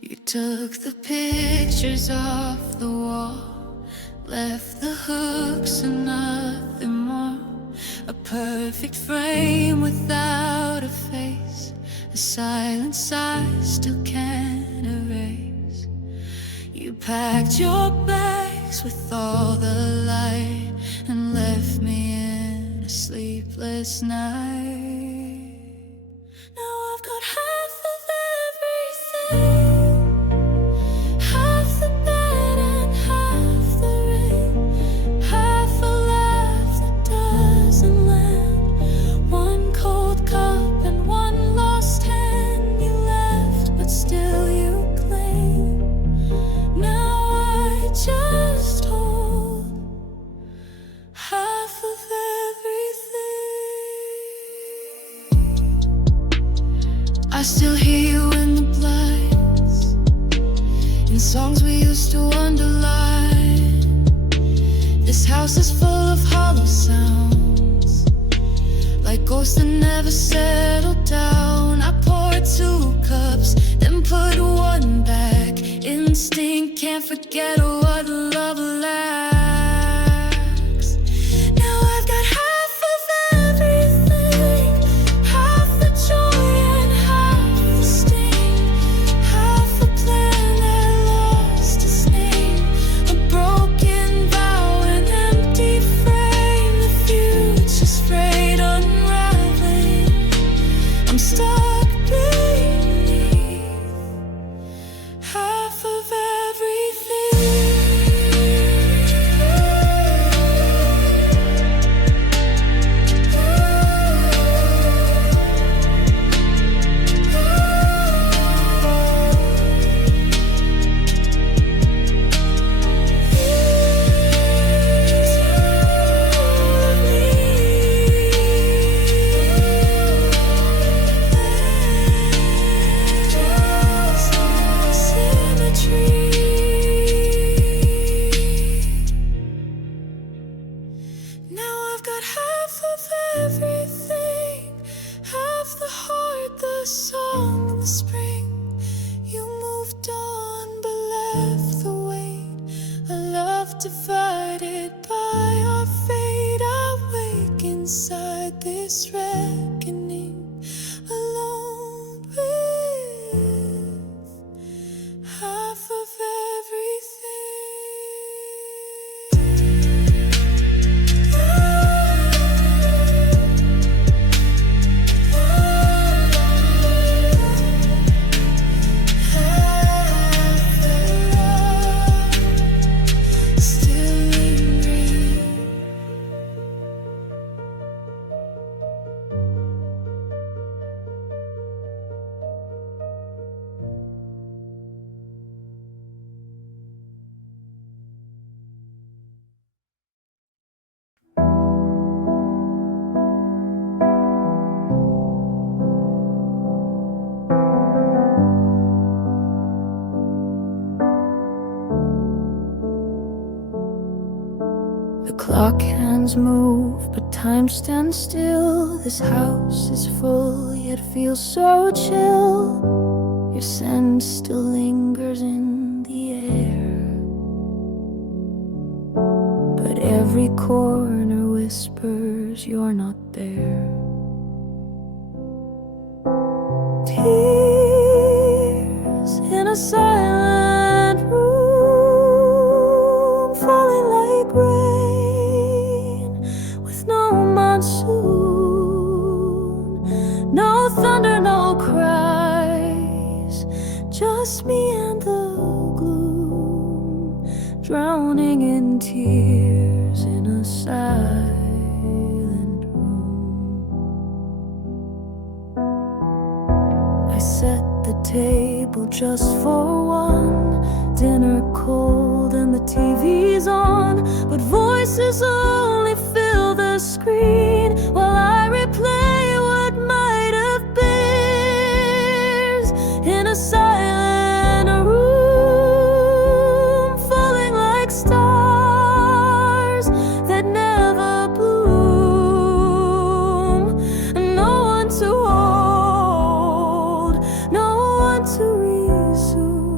You took the pictures off the wall, left the hooks and nothing more. A perfect frame without a face, a silence I still can't erase. You packed your bags with all the light and left me in a sleepless night. Now I've got half of everything, half the bed and half the ring, half a laugh that doesn't land, one cold cup and one lost hand. You left, but still you cling. Now I just hold half of everything. I still hear you in the blinds, in songs we used to underline. This house is full of hollow sounds, like ghosts that never settle down. I poured 2 cups, then put 1 back. Instinct can't forget what love lacks. Now I've got half of everything, half the joy and half the sting, half a plan that lost its name, a broken vow, an empty frame, the future's frayed, unraveling. I'm stuck beneath half of everything. Now I've got half of everything, half the heart, the song, the spring. You moved on but left the weight, a love divided by our fate. I wake inside this reckoning, alone with half of everything. Still lingering. The clock hands move, but time stands still. This house is full, yet feels so chill. Your scent still lingers in the air, but every corner whispers you're not there. Tears in a silent room, falling like rain with no monsoon, no thunder, no cries, just me and the gloom, drowning in tears in a silent room. I set the table just for one, dinner cold and the TV's on, but voices only fill the screen while I replay what might have been in a silent room, falling like stars that never bloom. No one to hold, no one to resume.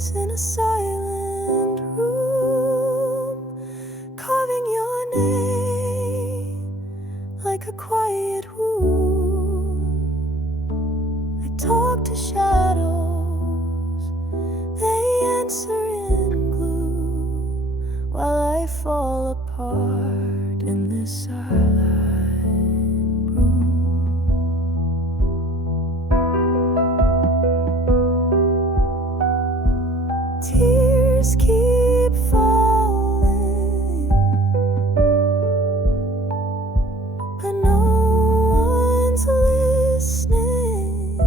words in a silent room, carving your name like a quiet wound. I talk to shadows, they answer in gloom, while I fall apart in this silent room. Tears keep falling, but no one's listening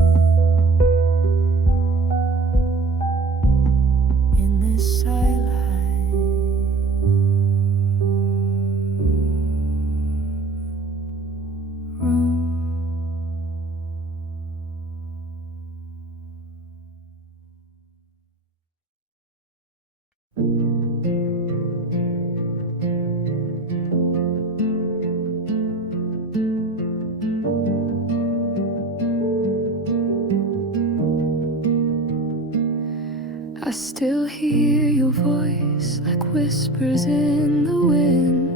in this silent room. I still hear your voice like whispers in the wind,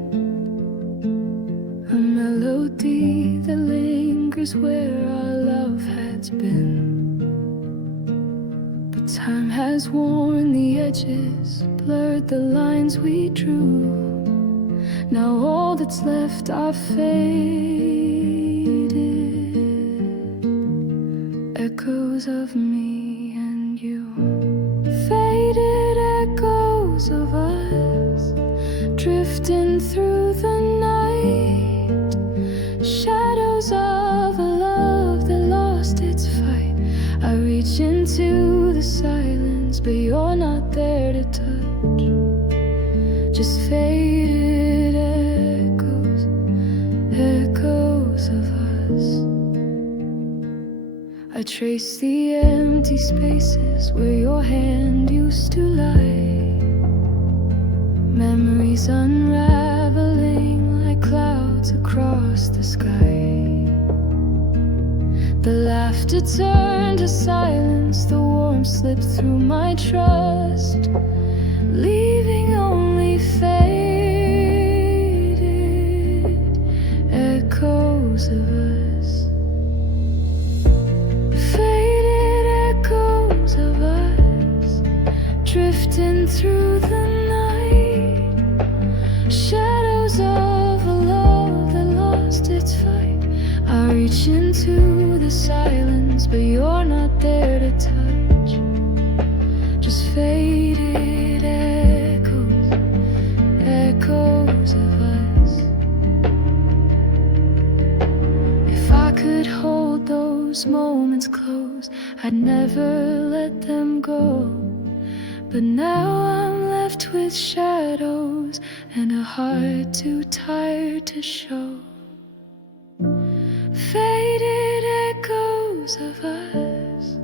a melody that lingers where our love has been. But time has worn the edges, blurred the lines we drew. Now all that's left are faded echoes of me and you. Faded echoes of us, drifting through the night. Shadows of a love that lost its fight. I reach into the silence, but you're not there to touch. Just faded echoes, echoes of us. I trace the empty spaces where your hand used to lie. Memories unraveling like clouds across the sky. The laughter turned to silence, the warmth slipped through my trust, leaving only faded echoes of us. Drifting through the night. Shadows of a love that lost its fight. I reach into the silence, but you're not there to touch. Just faded echoes, echoes of us. If I could hold those moments close, I'd never let them go. But now I'm left with shadows and a heart too tired to show. Faded echoes of us,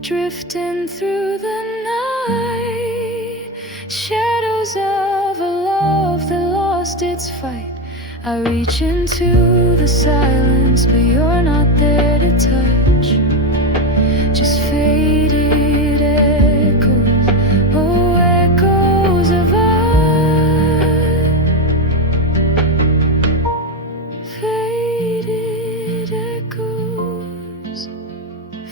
drifting through the night. Shadows of a love that lost its fight. I reach into the silence, but you're not there to touch. Just faded echoes. Oh, echoes of us, faded echoes,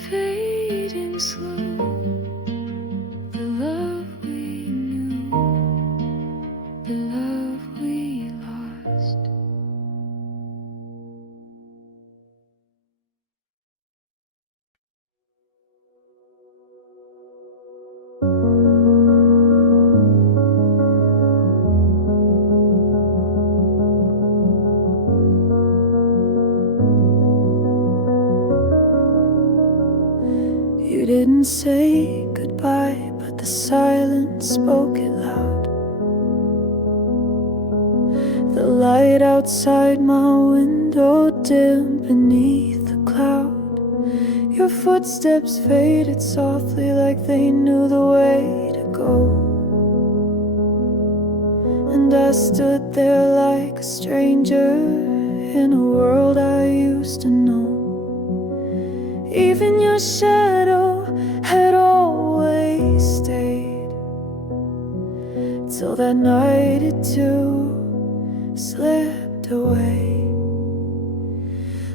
fading slow. The love we knew, the love we lost. You didn't say goodbye, but the silence spoke it loud. The light outside my window dimmed beneath the cloud. Your footsteps faded softly like they knew the way to go. And I stood there like a stranger in a world I used to know. Even your shadow had always stayed. till that night it too slipped away.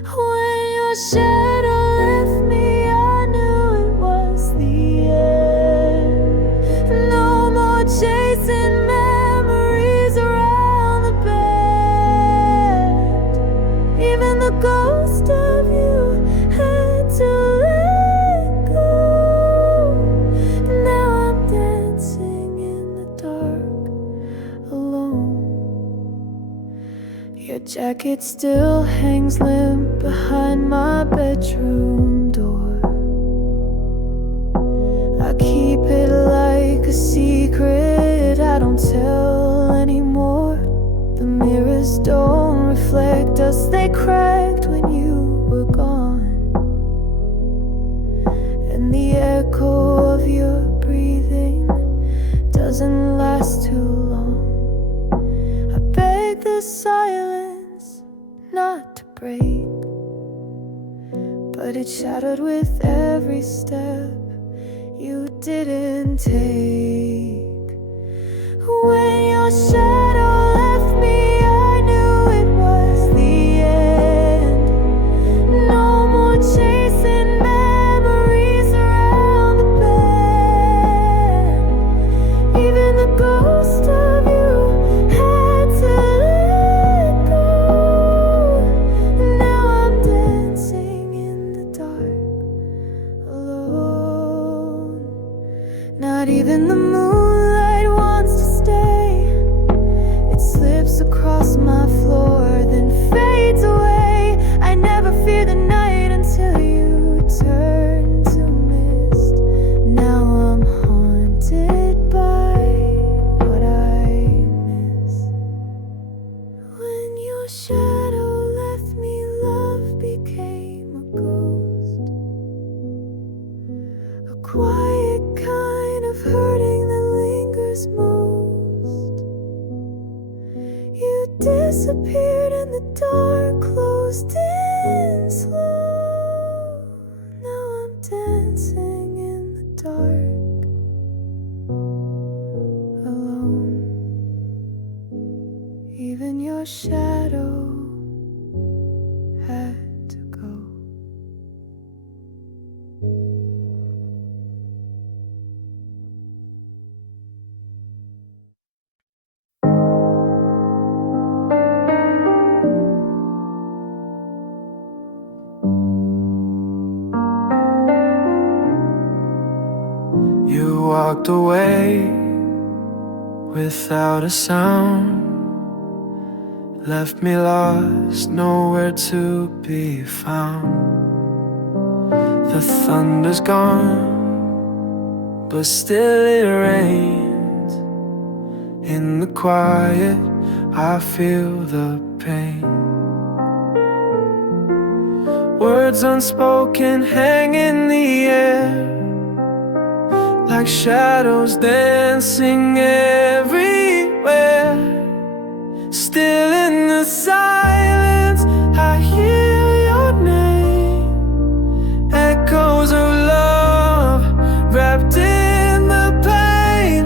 When your shadow left me, I knew it was the end. No more chasing memories around the bend. Even the ghost of you had to let go. Now I'm dancing in the dark alone. Your jacket still hangs limp behind my bedroom door. I keep it like a secret I don't tell anymore. The mirrors don't reflect us, they cracked when you were gone. And the echo of your breathing doesn't last too long. I beg the silence not to break, but it shattered with every step you didn't take. When your shadow left me, I knew it was the end. No more chasing memories around the bend. Even the ghost of you had to let go. Now I'm dancing in the dark alone. Not even the moonlight wants to stay. It slips across my floor, then fades away. I never fear the night until you turn to mist. Now I'm haunted by what I miss. When your shadow left me, love became a ghost. A quiet kind of hurting that lingers most. You disappeared and the dark closed in slow. Now I'm dancing in the dark alone. Even your shadow had to go. You walked away without a sound, left me lost, nowhere to be found. The thunder's gone, but still it rains. In the quiet, I feel the pain. Words unspoken hang in the air, like shadows dancing everywhere. Still in the silence, I hear your name. Echoes of love wrapped in the pain.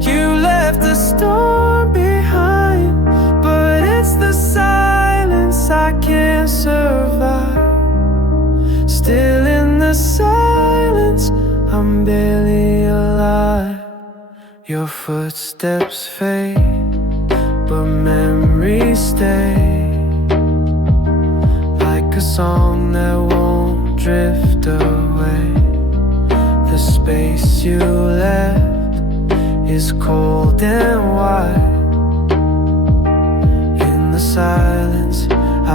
You left the storm behind, but it's the silence I can't survive. Still in the silence, I'm barely alive. Your footsteps fade, but memories stay, like a song that won't drift away. The space you left is cold and wide. In the silence,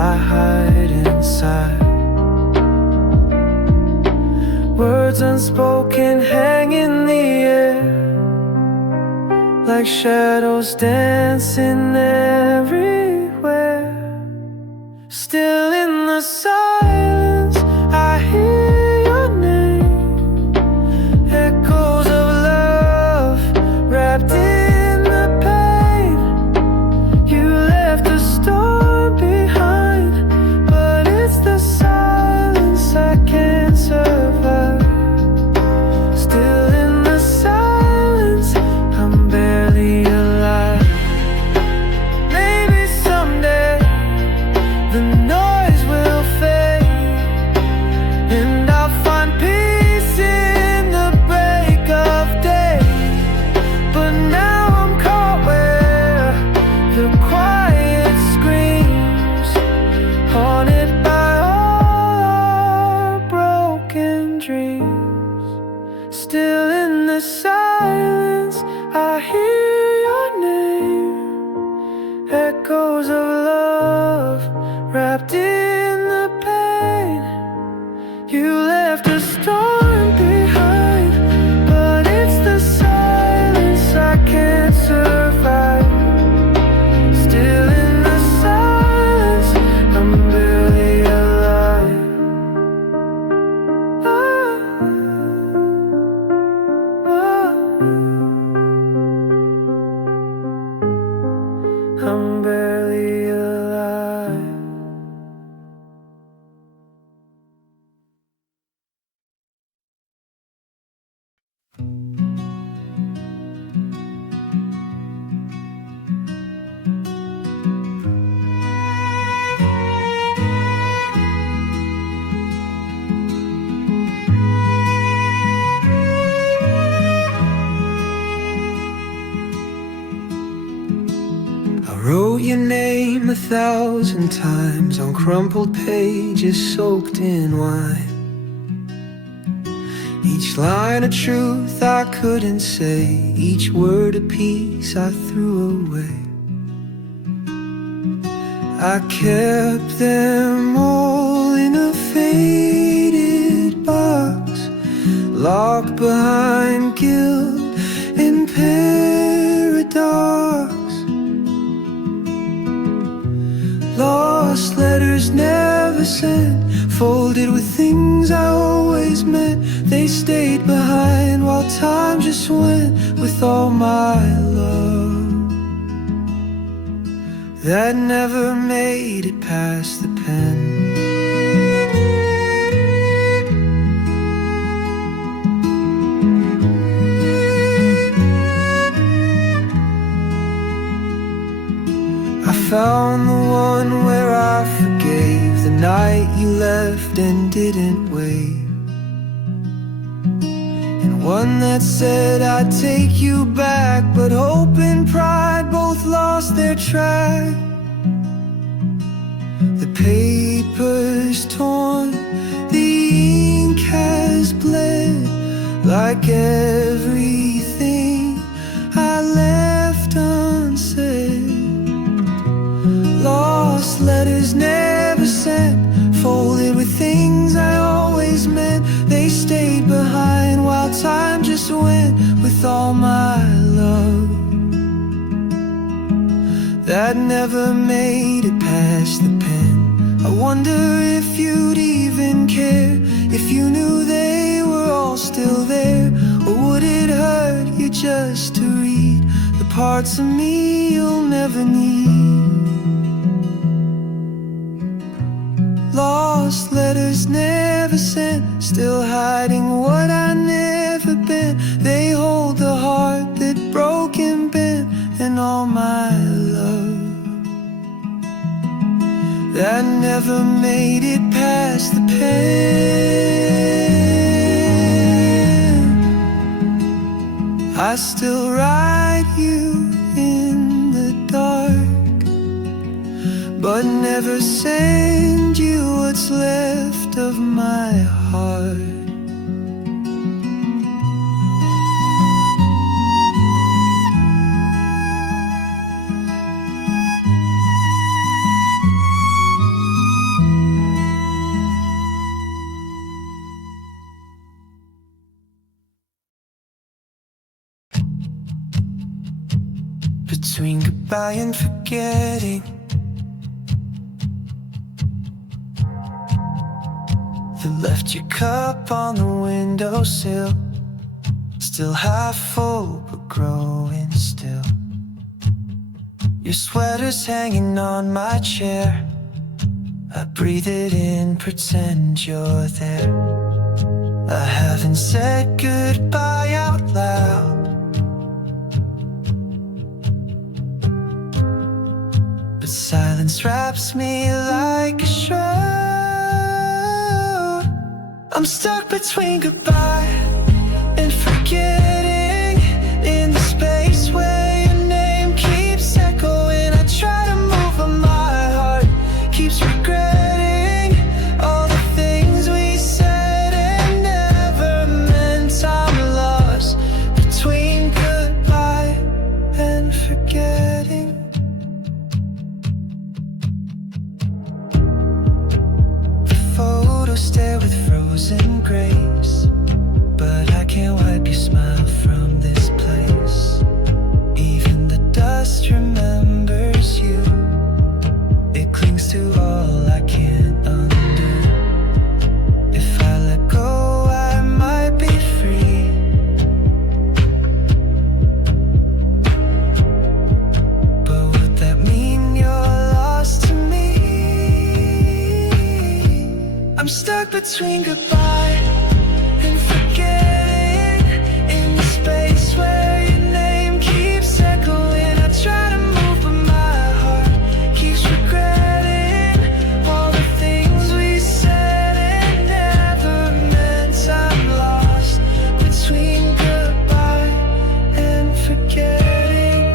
I hide inside. Words unspoken hang in the air, like shadows dancing everywhere. Still in the silence, I hear your name. Echoes of love wrapped in the pain. You left the storm behind, but it's the silence I can't survive. Still in the silence, I'm barely wrote your name 1,000 times on crumpled pages soaked in wine. Each line of truth I couldn't say, each word a piece I threw away. I kept them all in a faded box, locked behind guilt and paradox. Lost letters never sent, folded with things I always meant. They stayed behind while time just went with all my love that never made it past the pen. I found the one where I forgave the night you left and didn't wave, and one that said I'd take you back, but hope and pride both lost their track. The paper's torn, the ink has bled, like everything I left unsaid. Lost letters never sent, folded with things I always meant. They stayed behind while time just went with all my love that never made it past the pen. I wonder if you'd even care if you knew they were all still there, or would it hurt you just to read the parts of me you'll never need? Lost letters never sent, still hiding what I never been. They hold the heart that broke and bent, and all my love that never made it past the pen. I still write you in the dark, but never send you what's left of my heart. Between goodbye and forgetting, you left your cup on the windowsill, still half full but growing still. Your sweater's hanging on my chair, I breathe it in, pretend you're there. I haven't said goodbye out loud, but silence wraps me like a shroud. I'm stuck between goodbye and forgetting, in the space where your name keeps echoing. I try to move but my heart keeps regretting all the things we said and never meant. I'm lost between goodbye and forgetting. Photos stare with frozen grace, but I can't wipe your smile from this place. Even the dust remembers you, it clings to all I can't undo. If I let go, I might be free, but would that mean you're lost to me? I'm stuck between goodbye and forgetting, in the space where your name keeps echoing. I try to move but my heart keeps regretting all the things we said and never meant. I'm lost between goodbye and forgetting.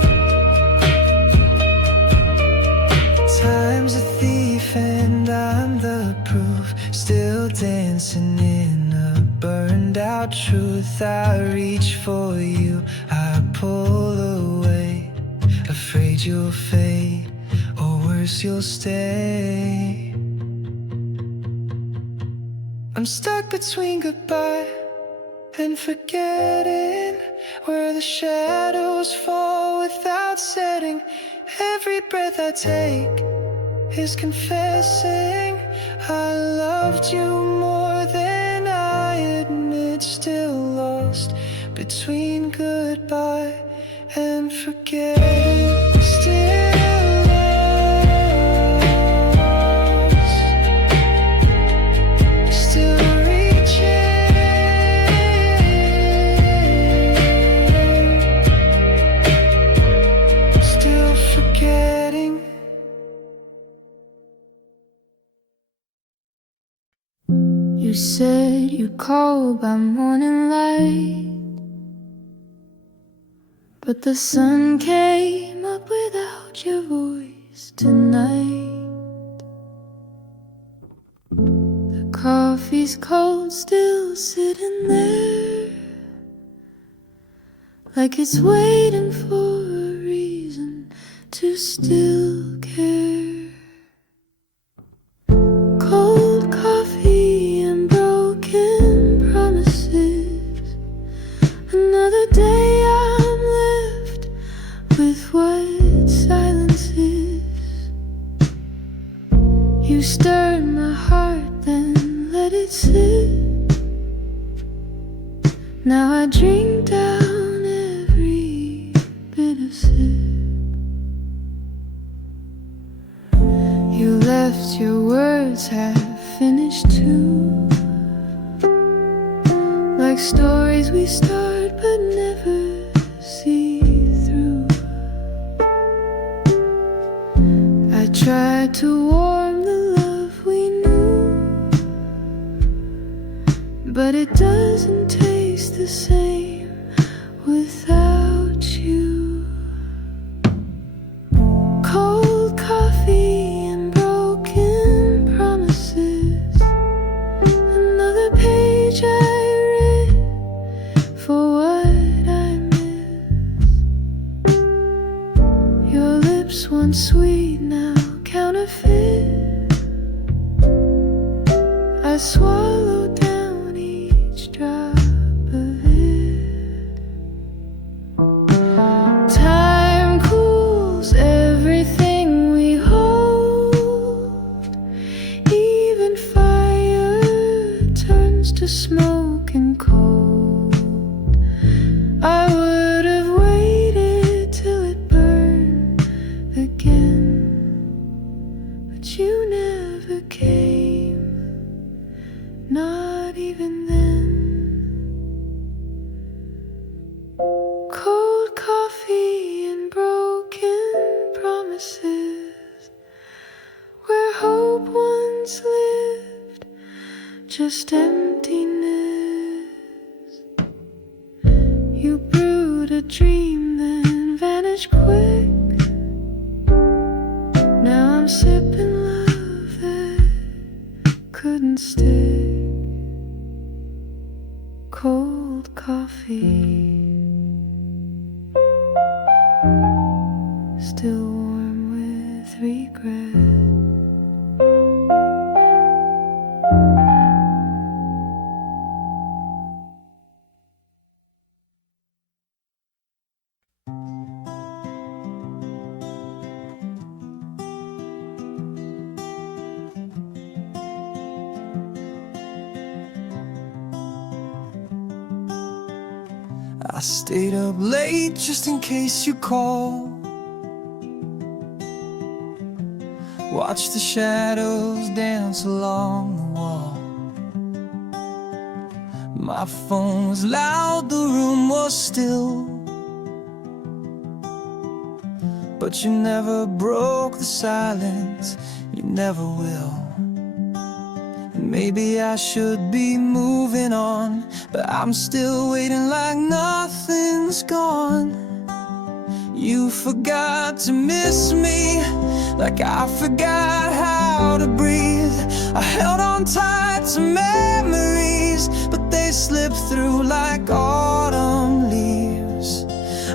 you, I pull away, afraid you'll fade, or worse, you'll stay. I'm stuck between goodbye and forgetting, where the shadows fall without setting. Every breath I take is confessing I loved you more than I admit. Still lost between goodbye and forgetting. Still lost, still reaching, still forgetting. You said you'd call by morning light, but the sun came up without your voice tonight. The coffee's cold, still sitting there, like it's waiting for a reason to still care. Cold coffee and broken promises. Another day I'm left with what silence is. You stirred my heart, then let it sit. Now I drink down every bitter sip. You left, your words have finished too, like stories we start but never see through. I tried to warm the love we knew, but it doesn't taste the same without you. Cold coffee and broken promises. Another page I read for what I miss. Your lips once sweet, now counterfeit. I swallow down each drop of it. Time cools everything we hold. Even fire turns to smoke and cold. I would have waited till it burned again, but you never came, not even then. Cold coffee and broken promises, where hope once lived, just emptiness. You brewed a dream, then vanished quick. Now I'm sipping love that couldn't stick. Cold coffee, still warm with regret. I stayed up late just in case you call. Watch the shadows dance along the wall. My phone was loud, the room was still, but you never broke the silence, you never will. And maybe I should be moving on, but I'm still waiting like nothing's gone. You forgot to miss me, like I forgot how to breathe. I held on tight to memories, but they slipped through like autumn leaves.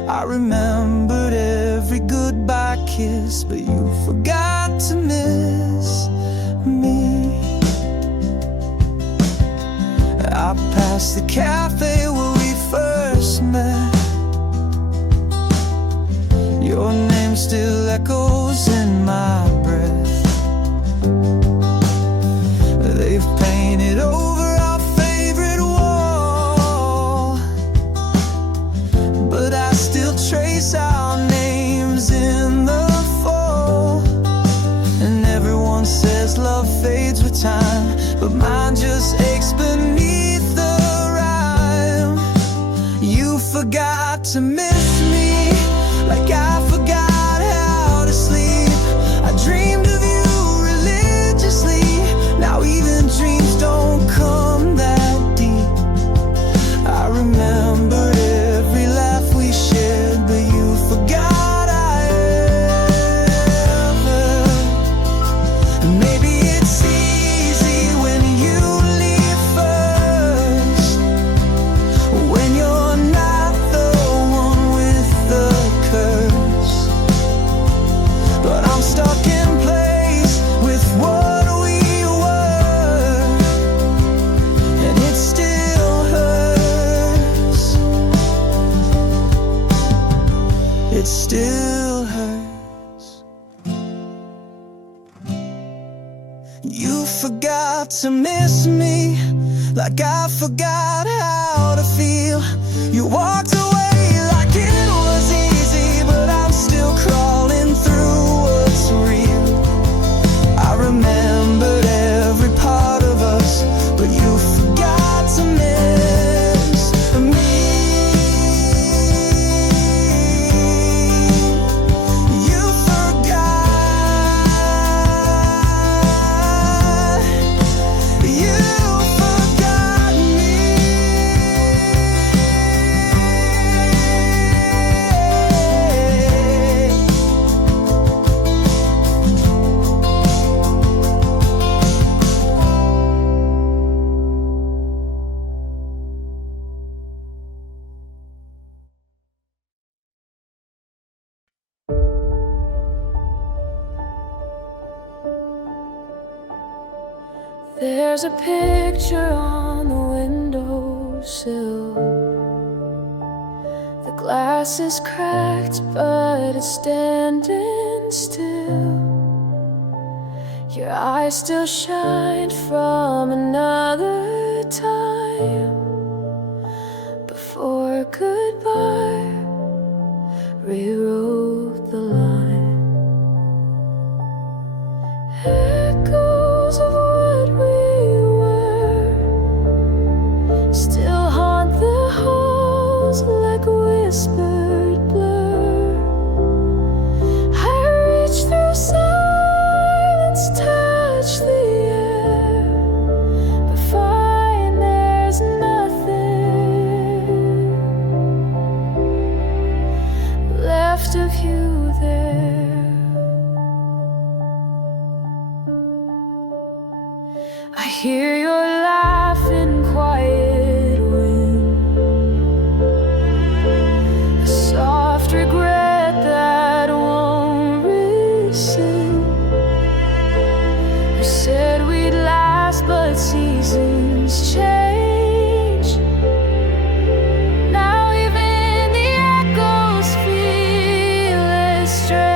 I remembered every goodbye kiss, but you forgot to miss me. I passed the cafe where we first met. Your name still echoes in my breath. They've painted over our favorite wall, but I still trace our names in the fall. And everyone says love fades with time, but mine just aches beneath the rhyme. You forgot to miss me, like I forgot how to sleep. I dreamed of you religiously. Now even dreams don't come that deep. I remember every laugh we shared, but you forgot I ever. Maybe it's easy when you leave first, when you're not the one with the curse. But I'm stuck in place with what we were, and it still hurts. It still hurts. You forgot to miss me, like I forgot how to feel. You walked away like it was easy, but I'm still crawling through what's real. I remembered every part of us, but you forgot to miss me. You forgot. You forgot me. There's a picture on the windowsill. The glass is cracked, but it's standing still. Your eyes still shine from another time. Before goodbye, rewrote the line. Echoes of what we were still haunt the halls like a whispered blur. I reach through silence, touch the air, but find there's nothing left of you there. I hear your laughing quiet wind, a soft regret that won't rescind. We said we'd last, but seasons change. Now even the echoes feel as strange.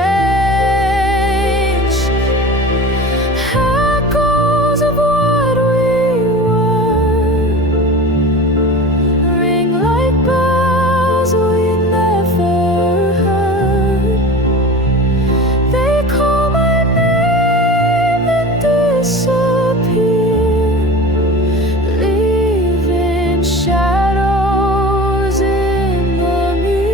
Echoes of what we were ring like bells we never heard. They call my name and disappear, leaving shadows in the mirror.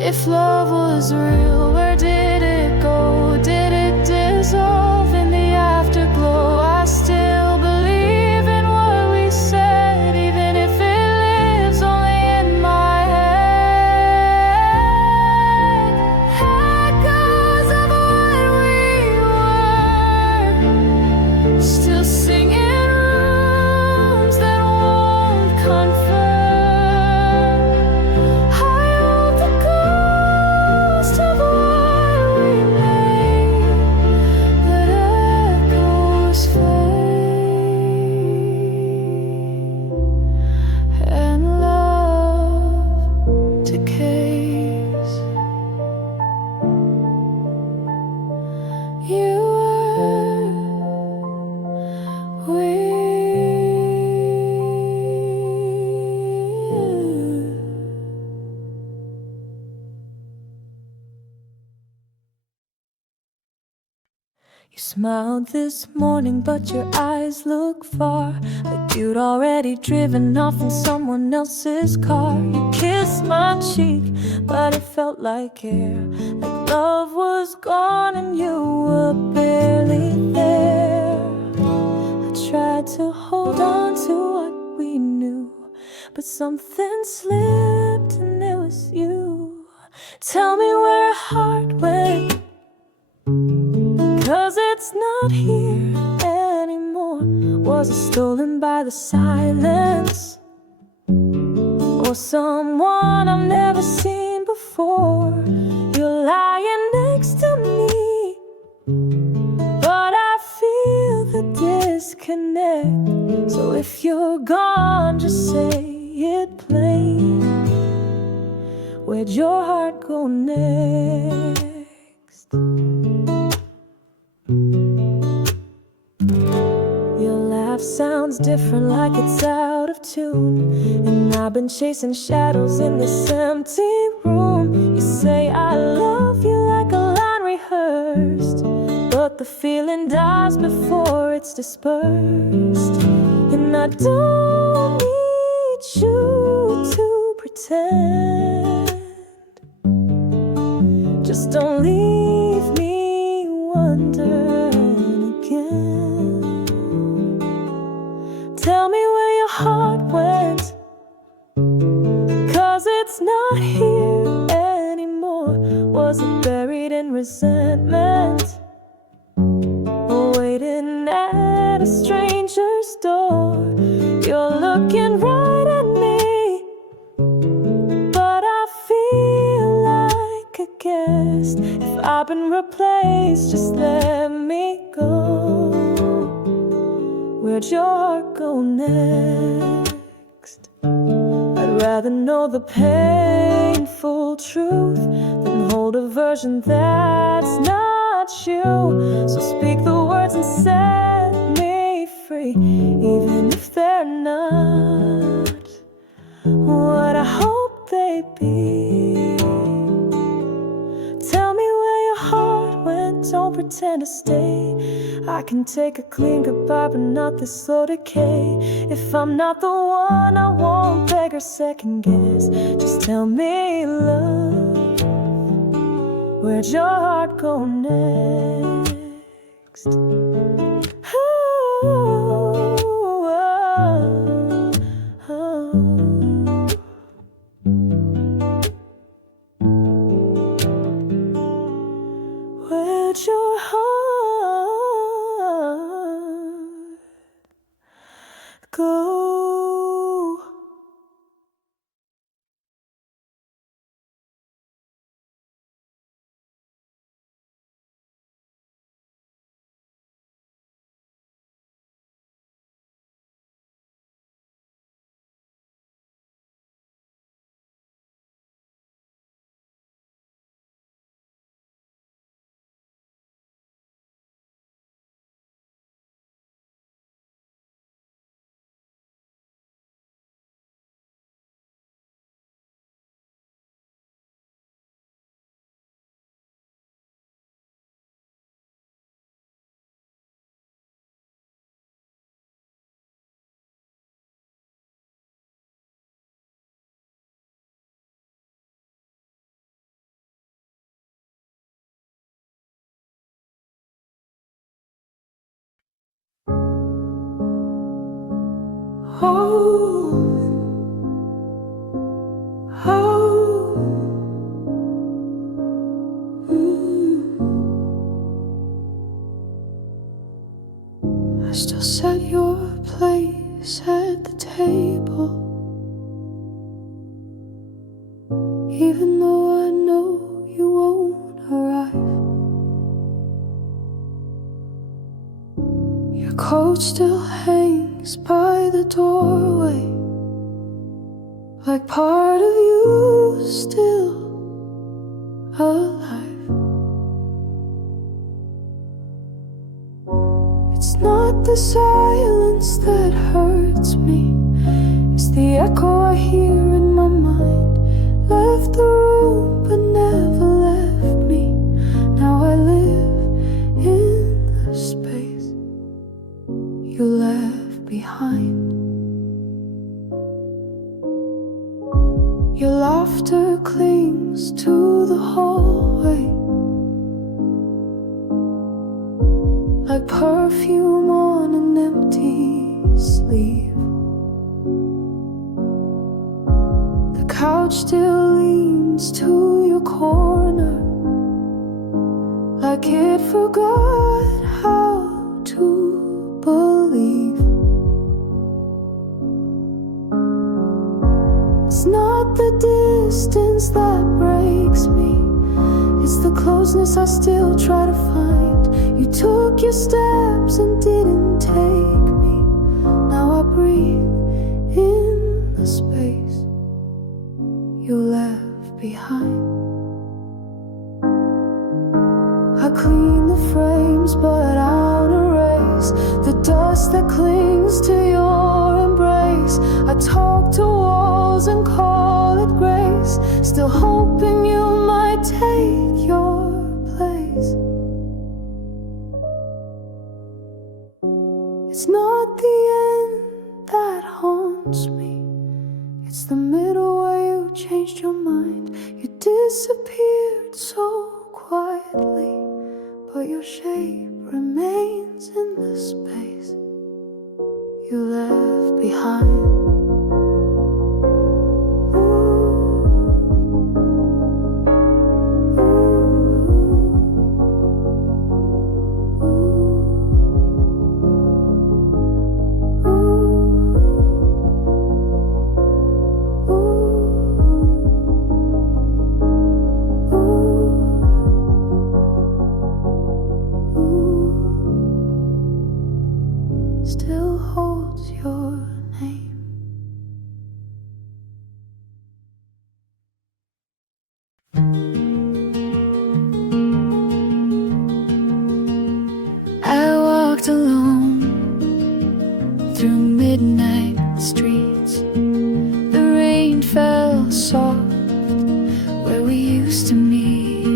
If love was real, where did it go? Did it dissolve in the afterglow? I still believe in what we said, even if it lives only in my head. You smiled this morning, but your eyes look far, like you'd already driven off in someone else's car. You kissed my cheek, but it felt like air, like love was gone and you were barely there. I tried to hold on to what we knew, but something slipped and it was you. Tell me where our heart went, 'cause it's not here anymore. Was it stolen by the silence, or someone I've never seen before? You're lying next to me, but I feel the disconnect. So if you're gone, just say it plain. Where'd your heart go next? Your laugh sounds different, like it's out of tune, and I've been chasing shadows in this empty room. You say I love you like a line rehearsed, but the feeling dies before it's dispersed. And I don't need you to pretend. Just don't leave me wondering again. Tell me where your heart went, 'cause it's not here anymore. Was it buried in resentment, or waiting at a stranger's door? You're looking right at me, but I feel like a guest. If I've been replaced, just let me go. Where'd your heart go next? I'd rather know the painful truth than hold a version that's not you. So speak the words and set me free, even if they're not what I hope they be. Tell me where your heart went, don't pretend to stay. I can take a clean goodbye, but not this slow decay. If I'm not the one, I won't beg or second guess. Just tell me, love, where'd your heart go next? Where'd your heart go? I still set your place at the table, even though I know you won't arrive. Your coat still hangs by the doorway, like part of you is still alive. It's not the silence that hurts me, it's the echo I hear in my mind. Left the room but never left me. Now I live in the close to the hallway, like perfume on an empty sleeve. The couch still leans to your corner, like it forgot how to believe. It's not the distance that breaks me, it's the closeness I still try to find. You took your steps and didn't take me. Now I breathe in the space you left behind. I clean the frames, but I'll erase the dust that clings to your embrace. I talk to walls and call it grace, still hoping you might take your place. It's not the end that haunts me, it's the middle where you changed your mind. You disappeared so quietly, but your shape remains in the space you left behind. Still holds your name. I walked alone through midnight streets. The rain fell soft where we used to meet.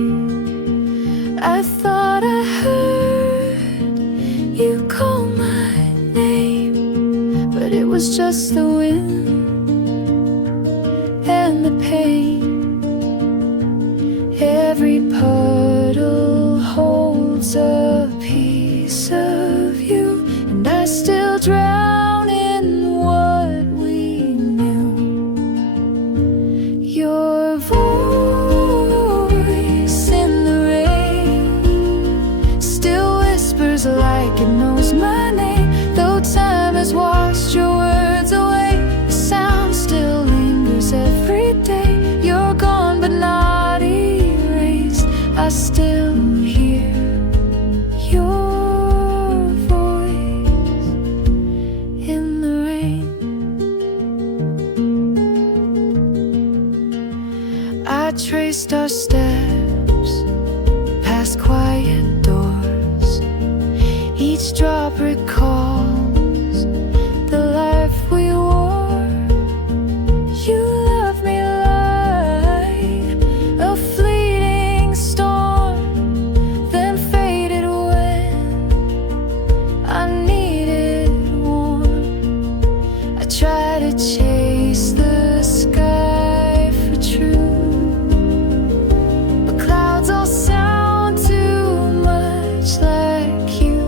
I thought I heard you call my name, but it was just the wind and the pain. Every puddle holds a piece of you, and I still drown in what we knew. Your voice in the rain still whispers like it knows my name. Though time has washed your words away, the sound still lingers every day. You're gone but not erased, I still hear your voice in the rain. I traced our steps past quiet doors. Each drop recalls the life we wore. You loved me like a fleeting storm, then faded when I needed warmth. I try to chase the sky for truth, but clouds all sound too much like you.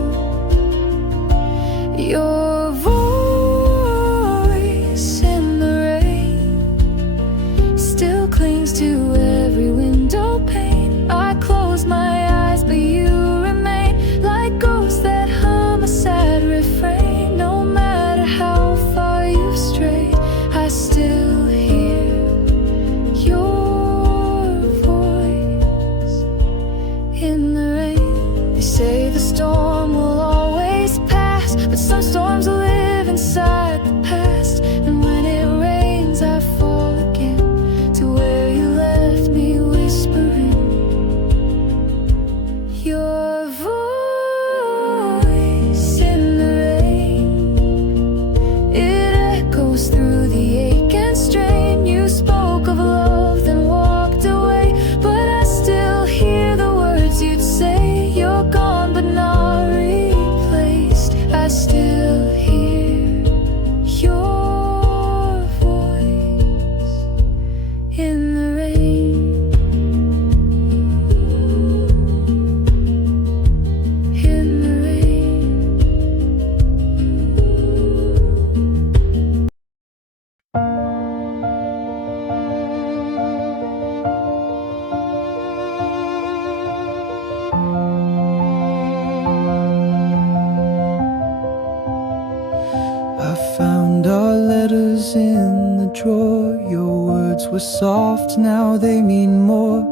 drawer. Your words were soft, now they mean more.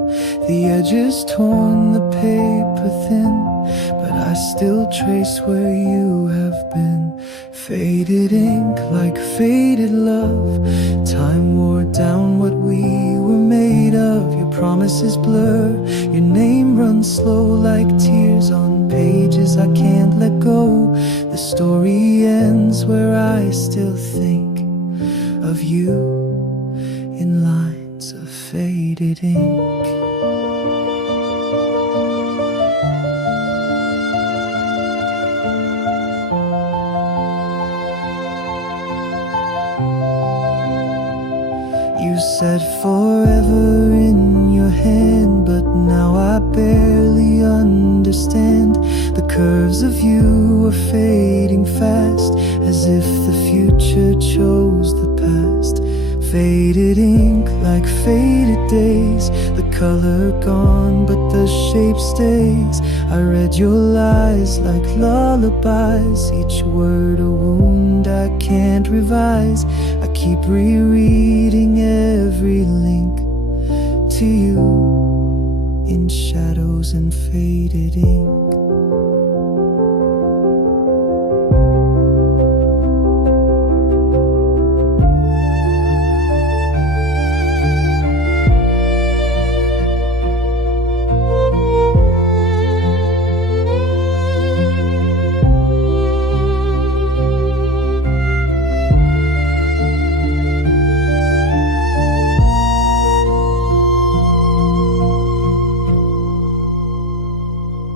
The edges torn, the paper thin, but I still trace where you have been. Faded ink like faded love. Time wore down what we were made of. Your promises blur, your name runs slow like tears on pages I can't let go. The story ends where I still think of you in lines of faded ink. You said forever in your hand, but now I barely understand. The curves of you are fading fast, as if the future chose the past. Faded ink like faded days, the color gone but the shape stays. I read your lies like lullabies, each word a wound I can't revise. I keep rereading every link to you in shadows and faded ink.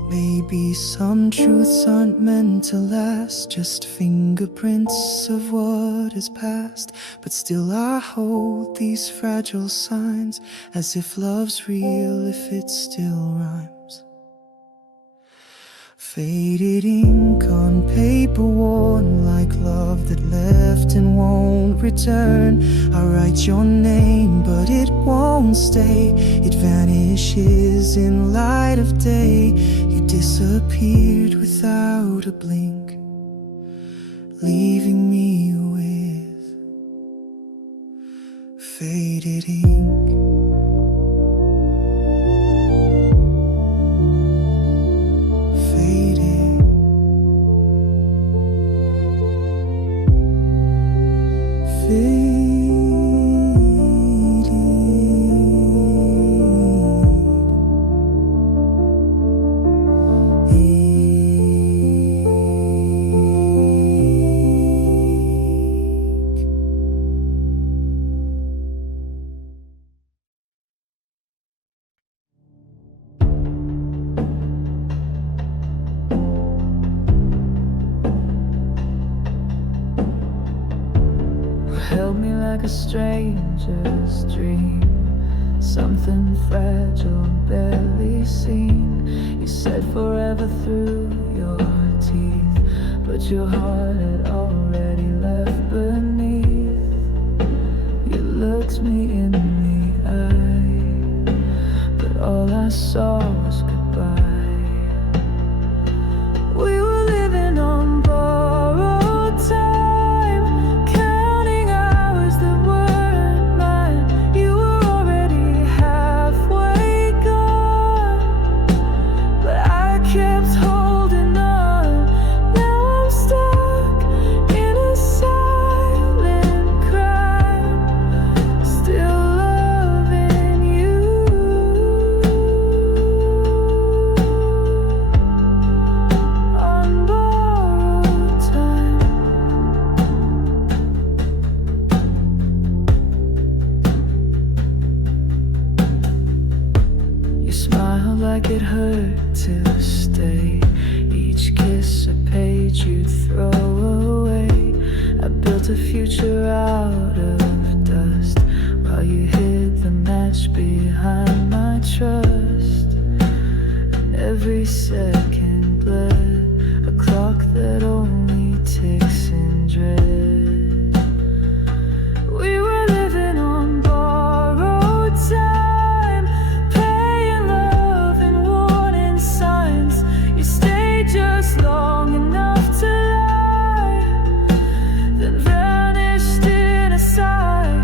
Maybe some truths aren't meant to last, just fingerprints of what is past. But still I hold these fragile signs, as if love's real, if it still rhymes. Faded ink on paper worn, like love that left and won't return. I write your name, but it won't stay. It vanishes in light of day. You disappeared without a blink, leaving me with faded ink. Held me like a stranger's dream, something fragile, barely seen. You said forever through your teeth, but your heart had already left beneath. You looked me in the eye, but all I saw was goodbye. We were living on borrowed time, like it hurt to stay. Each kiss a page you'd throw away. I built a future out of dust, while you hid the match behind my trust. And every second bled, a clock that only ticks in dread. We were living on borrowed time, just long enough to lie, then vanished in a sigh.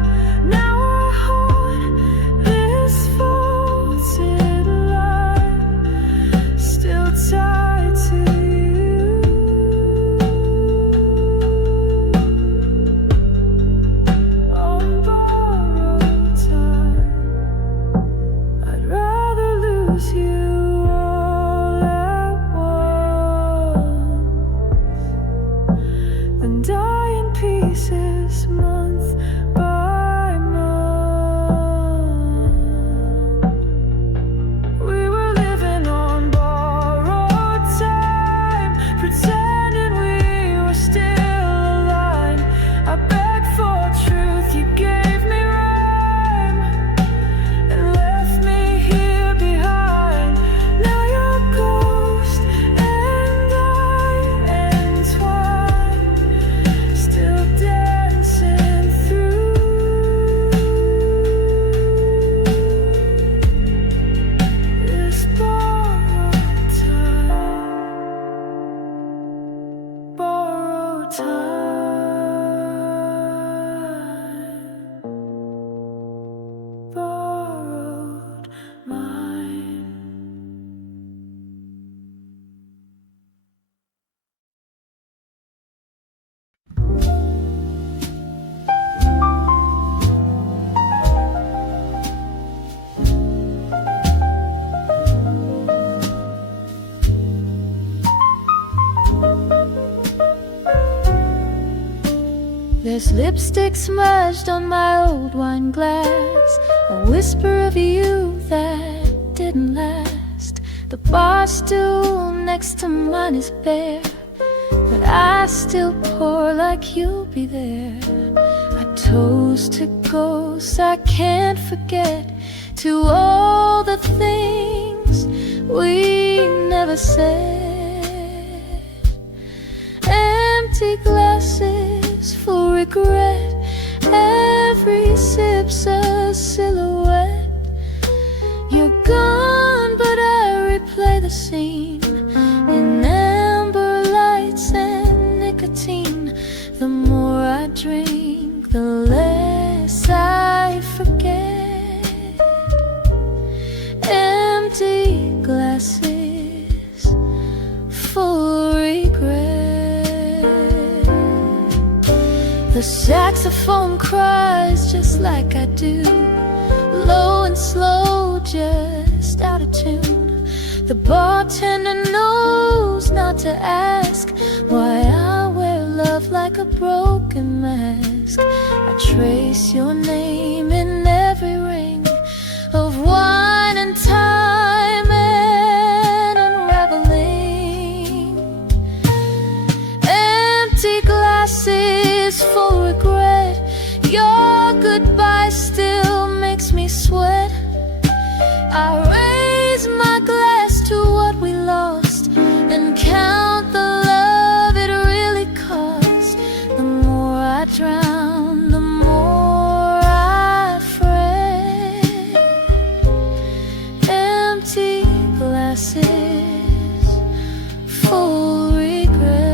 lose you all at once, then die in pieces month by month. We were living on borrowed time, pretending we were still aligned. I begged for truth, you gave me rhyme and left me here behind. Now you're a ghost and I entwine, still dancing through this borrowed time, borrowed time, borrowed mine. There's lipstick smudged on my old wine glass, a whisper of you that didn't last. The bar stool next to mine is bare, but I still pour like you'll be there. I toast to ghosts I can't forget, to all the things we never said. Empty glasses full regret, every sip's a silhouette. You're gone, but I replay the scene in amber lights and nicotine. The more I drink, the less I forget. Empty glasses full regret. The saxophone cries just like I do, low and slow, just out of tune. The bartender knows not to ask why I wear love like a broken mask. I trace your name in every ring of wine and time and unraveling. Empty glasses full regret, your goodbye still makes me sweat. I raise my glass to what we lost and count the love it really cost. The more I drown, the more I fret. Empty glasses full regret.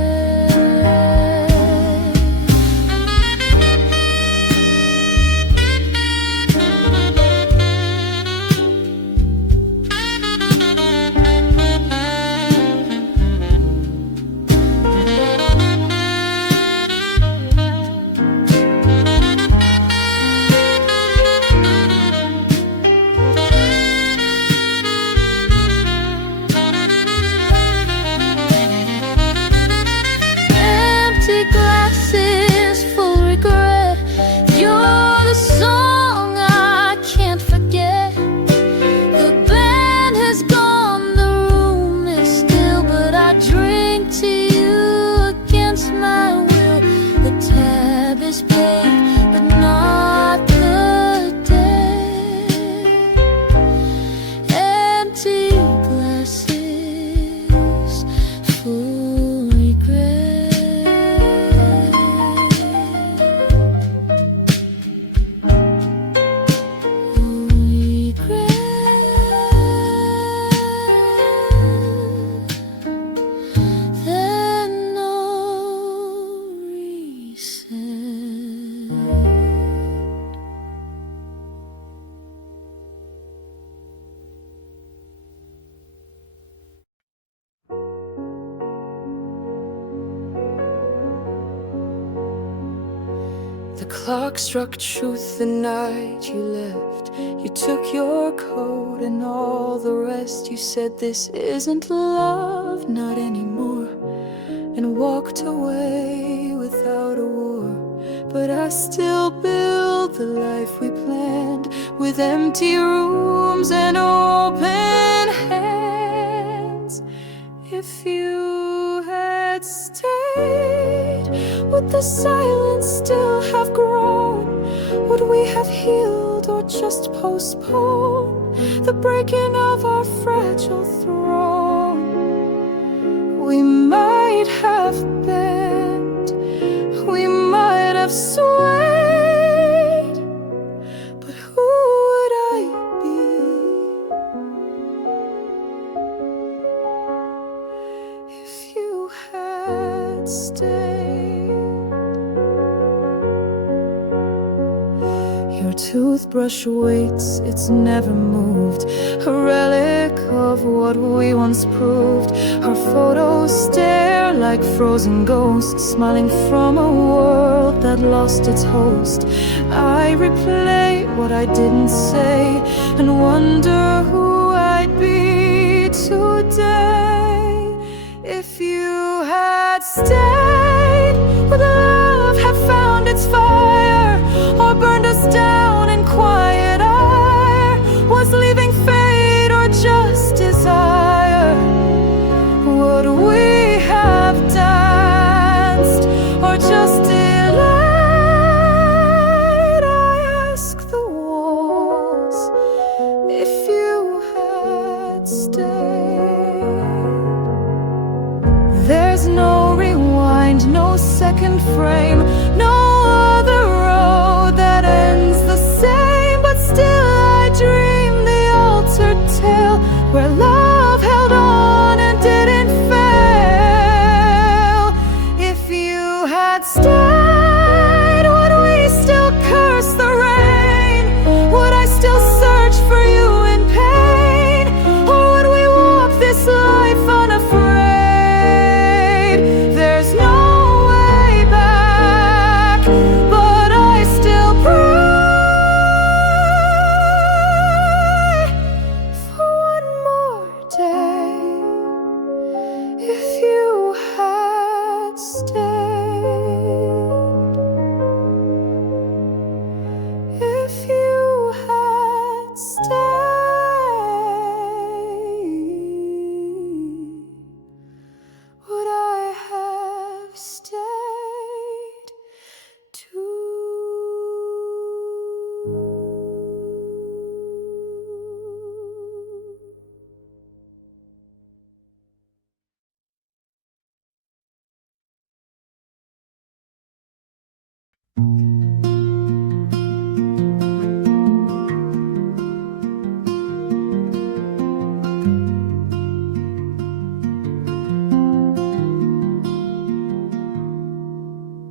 The clock struck truth the night you left. You took your coat and all the rest. You said this isn't love, not anymore, and walked away without a war. But I still build the life we planned, with empty rooms and open hands. If you had stayed, would the silence still have grown? Would we have healed or just postponed the breaking of our fragile throne? We might have bent, we might have swayed, but who would I be if you had stayed? Your toothbrush waits, it's never moved, a relic of what we once proved. Our photos stare like frozen ghosts, smiling from a world that lost its host. I replay what I didn't say and wonder who I'd be today if you had stayed. Would love have found its fire or burned us down in quiet ire? Was leaving fate or just desire? Would we have danced or just delight? I ask the walls if you had stayed. There's no rewind, no second frame, no other road that ends the same. But still I dream the altered tale where love held on and didn't fail. If you had stayed, would we still curse the rain? Would I still search for you in pain? Or would we walk this life unafraid? There's no way back, but I still pray for one more day. If you had stayed, if you had stayed, would I have stayed too?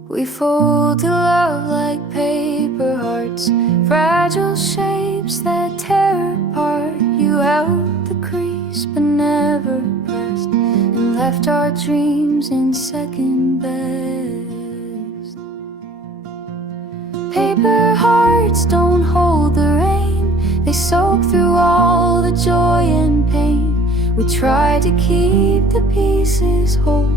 We fold to love like paper hearts, fragile shapes that tear apart. You held the crease but never pressed, and left our dreams in second best. Paper hearts don't hold the rain, they soak through all the joy and pain. We tried to keep the pieces whole,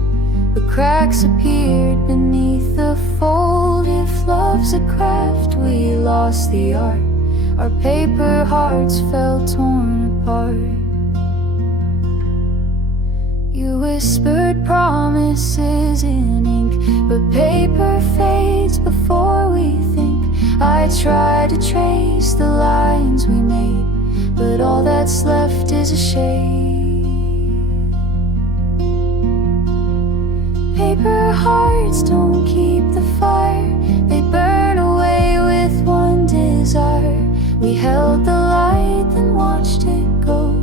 but cracks appeared beneath the fold. If love's a craft, we lost the art. Our paper hearts fell torn apart. You whispered promises in ink, but paper fades before we think. I tried to trace the lines we made, but all that's left is a shade. Paper hearts don't keep the fire, they burn away with one desire. We held the light, then watched it go,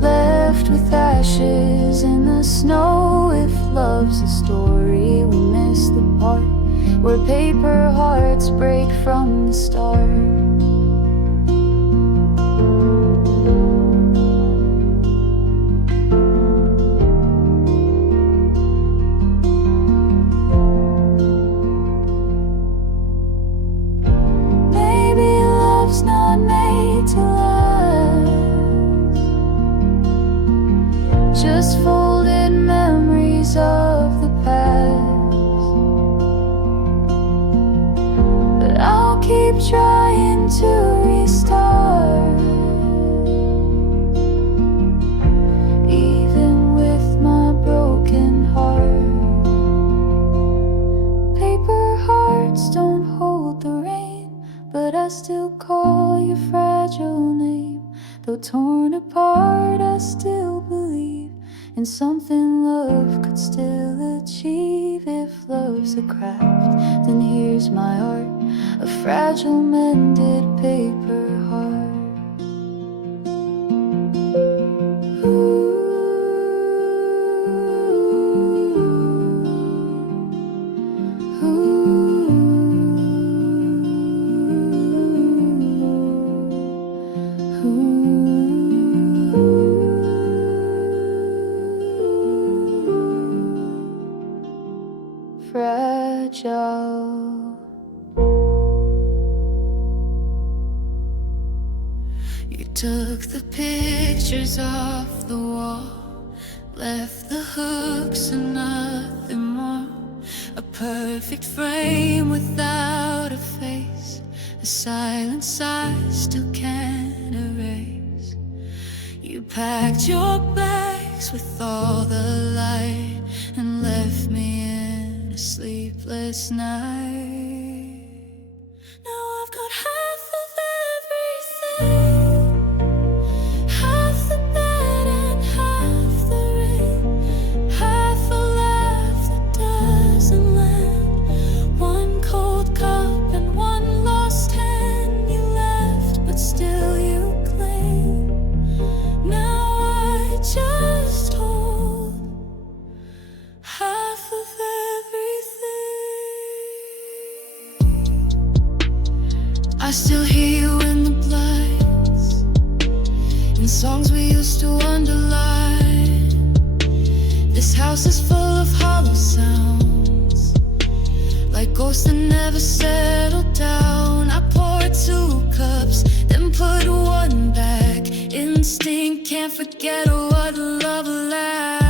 left with ashes in the snow. If love's a story, we miss the part where paper hearts break from the start. just folded memories of the past. But I'll keep trying to restart, even with my broken heart. Paper hearts don't hold the rain, but I still call your fragile name. Though torn apart, I still believe in something love could still achieve. If love's a craft, then here's my art, a fragile mended paper heart. Ooh. Fragile. You took the pictures off the wall, left the hooks and nothing more. A perfect frame without a face, a silence I still can't erase. You packed your bags with all the light and left me in a sleepless night. Now I've got half of everything, half the bed and half the rain, half a laugh that doesn't land, one cold cup and one lost hand. You left, but still you claim. Now I just hold half of everything. I still hear you in the blinds, in songs we used to underline. This house is full of hollow sounds, like ghosts that never settle down. I poured 2 cups, then put 1 back. Instinct can't forget what love lacks.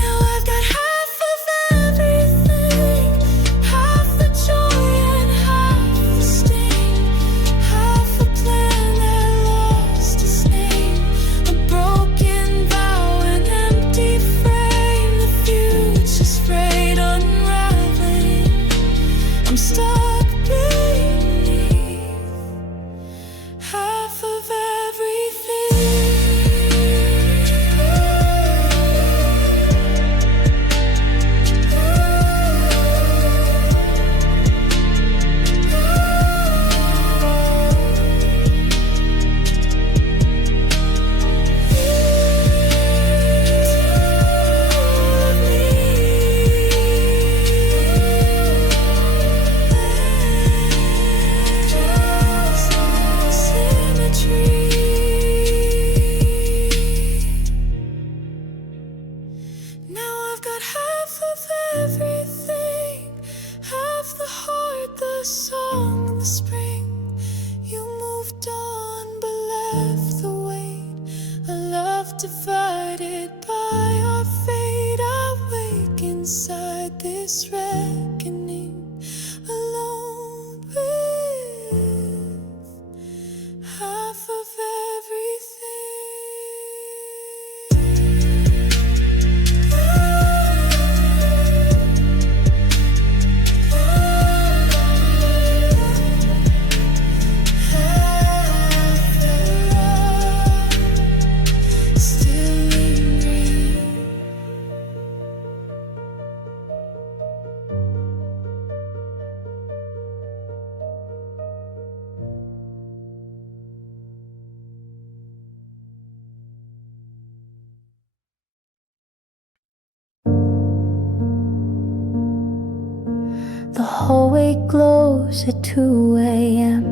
Now I've got half of everything, half the joy and half the sting, half a plan that lost its name, a broken vow, an empty frame. The future's frayed, unraveling. I'm stuck beneath half of everything. Now I've got half of everything, half the heart, the song, the spring. You moved on but left the weight, a love divided by our fate. I wake inside this reckoning, alone with half of everything. Still lingering. The hallway glows at 2 a.m.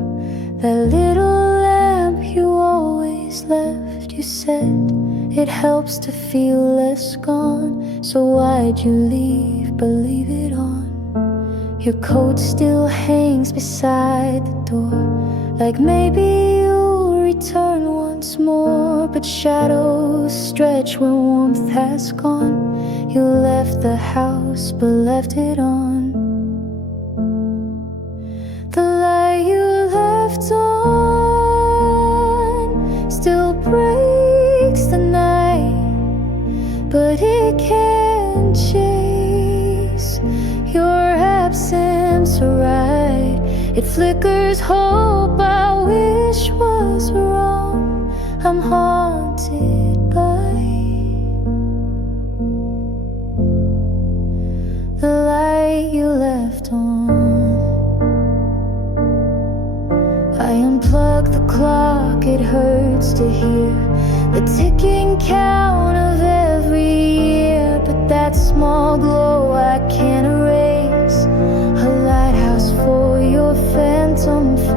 That little lamp you always left. You said it helps to feel less gone, so why'd you leave but leave it on? Your coat still hangs beside the door, like maybe you'll return one once more, but shadows stretch where warmth has gone. You left the house, but left it on. The light you left on still breaks the night, but it can't chase your absence right. It flickers hope I wish was wrong. I'm haunted by the light you left on. I unplug the clock, it hurts to hear the ticking count of every year, but that small glow I can't erase. A lighthouse for your phantom face.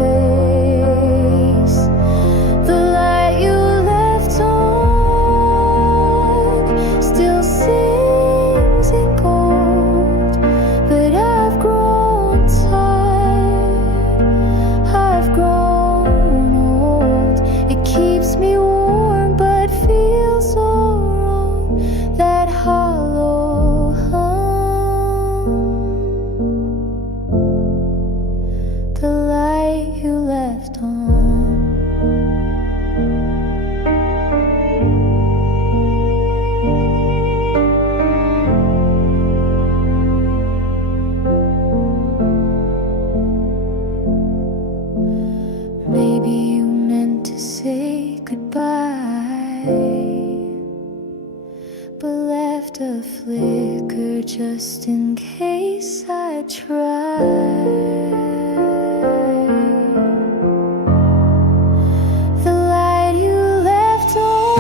The light you left on still sings in gold, but I've grown tired, I've grown old. It keeps me warm but feels so wrong, that hollow hum. The light you left on. Maybe you meant to say goodbye, but left a flicker just in case I tried. The light you left on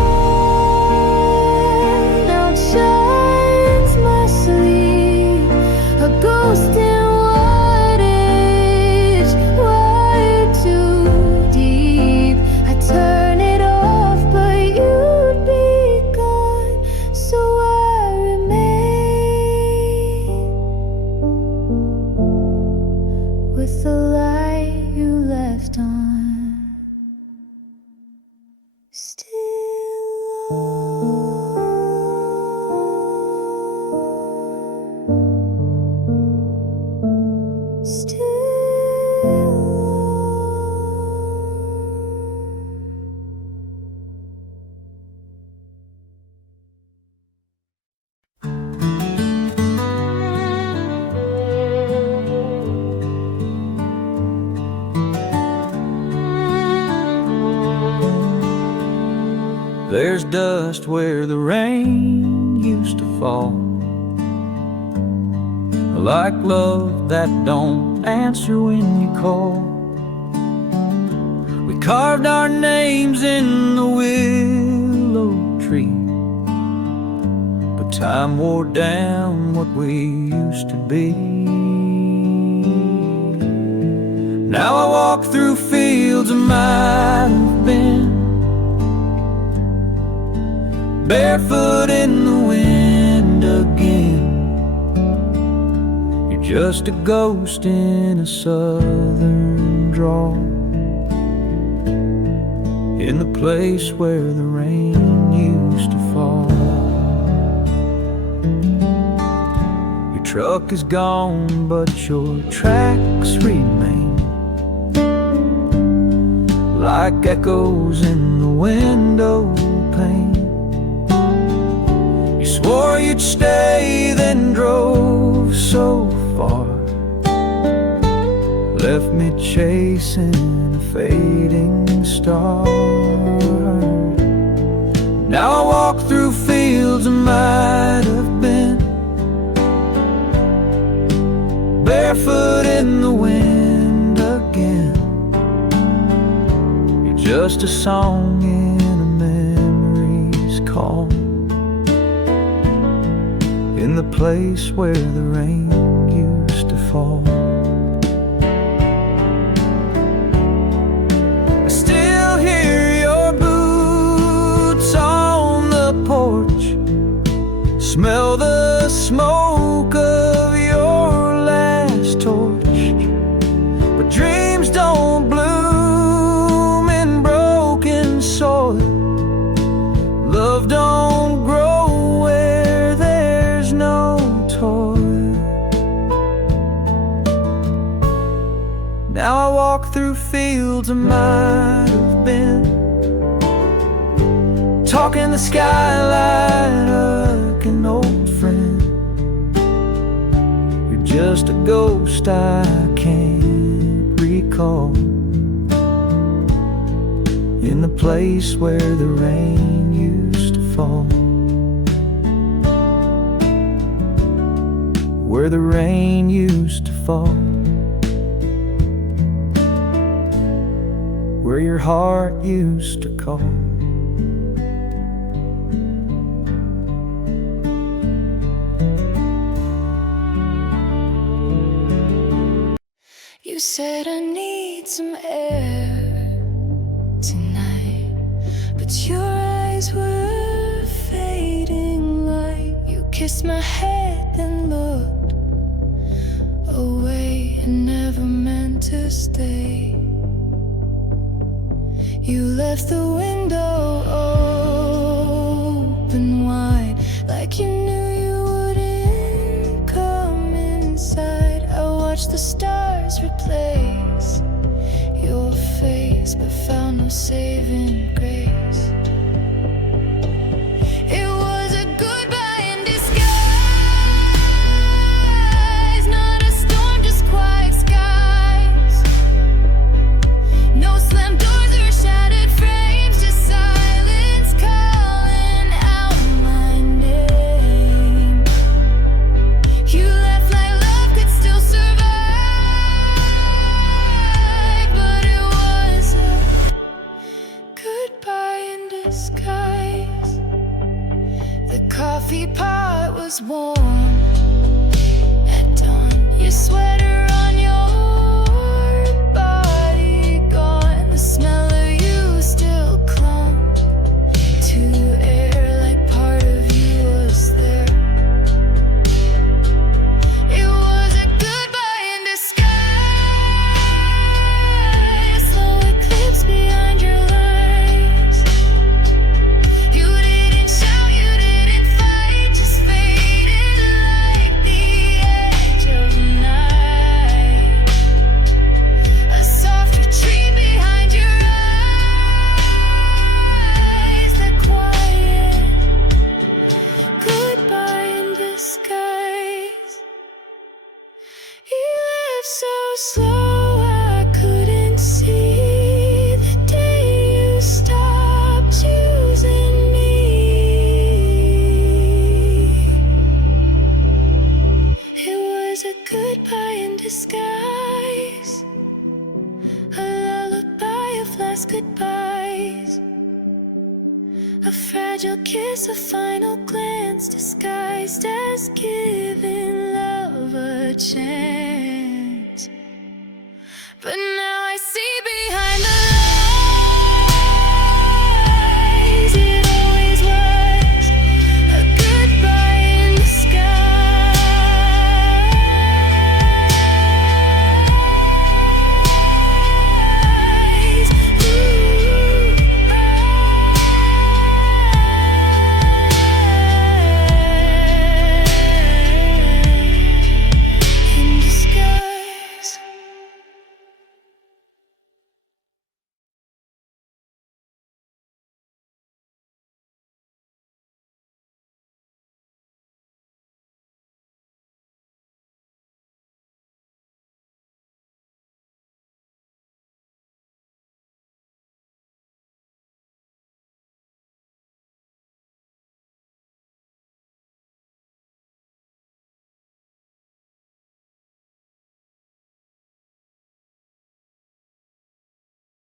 outshines my sleep, a ghost in wattage wired too deep. I turn it off, but you'd be gone, so I remain with the light you left on. Still on. Still There's dust where the rain used to fall, like love that don't answer when you call. We carved our names in the willow tree, but time wore down what we used to be. Now I walk through fields I might have been, barefoot in the wind again. You're just a ghost in a southern drawl, in the place where the rain used to fall. Your truck is gone, but your tracks remain, like echoes in the window pane. Swore you'd stay, then drove so far, left me chasing a fading star. Now I walk through fields I might have been, barefoot in the wind again. You're just a song in a memory's call, in the place where the rain used to fall. I still hear your boots on the porch, smell the smoke of your last torch. But dreams don't bloom in broken soil, fields I might have been, talking the skyline like an old friend. You're just a ghost I can't recall, in the place where the rain used to fall, where the rain used to fall, where your heart used to call. You said I need some air tonight, but your eyes were fading light. You kissed my head then looked away and never meant to stay. You left the window open wide, like you knew you wouldn't come inside. I watched the stars replace your face, but found no saving grace. It was a goodbye in disguise, not a storm, just quiet skies. No slammed doors or shattered frames, just silence calling out my name. You left like love could still survive, but it was a goodbye in disguise. The coffee pot was warm at dawn, your sweater on your body gone. The smell of you still clung to air, like part of you was there. It was a goodbye in disguise, slow eclipse behind your lies. You didn't shout, you didn't fight, just faded like the edge of night. A soft retreat behind your eyes, that quiet goodbye in disguise. You left so slow I couldn't see the day you stopped choosing me. It was a goodbye in disguise, a lullaby of last goodbyes, a fragile kiss, a final glance disguised as giving love a chance. But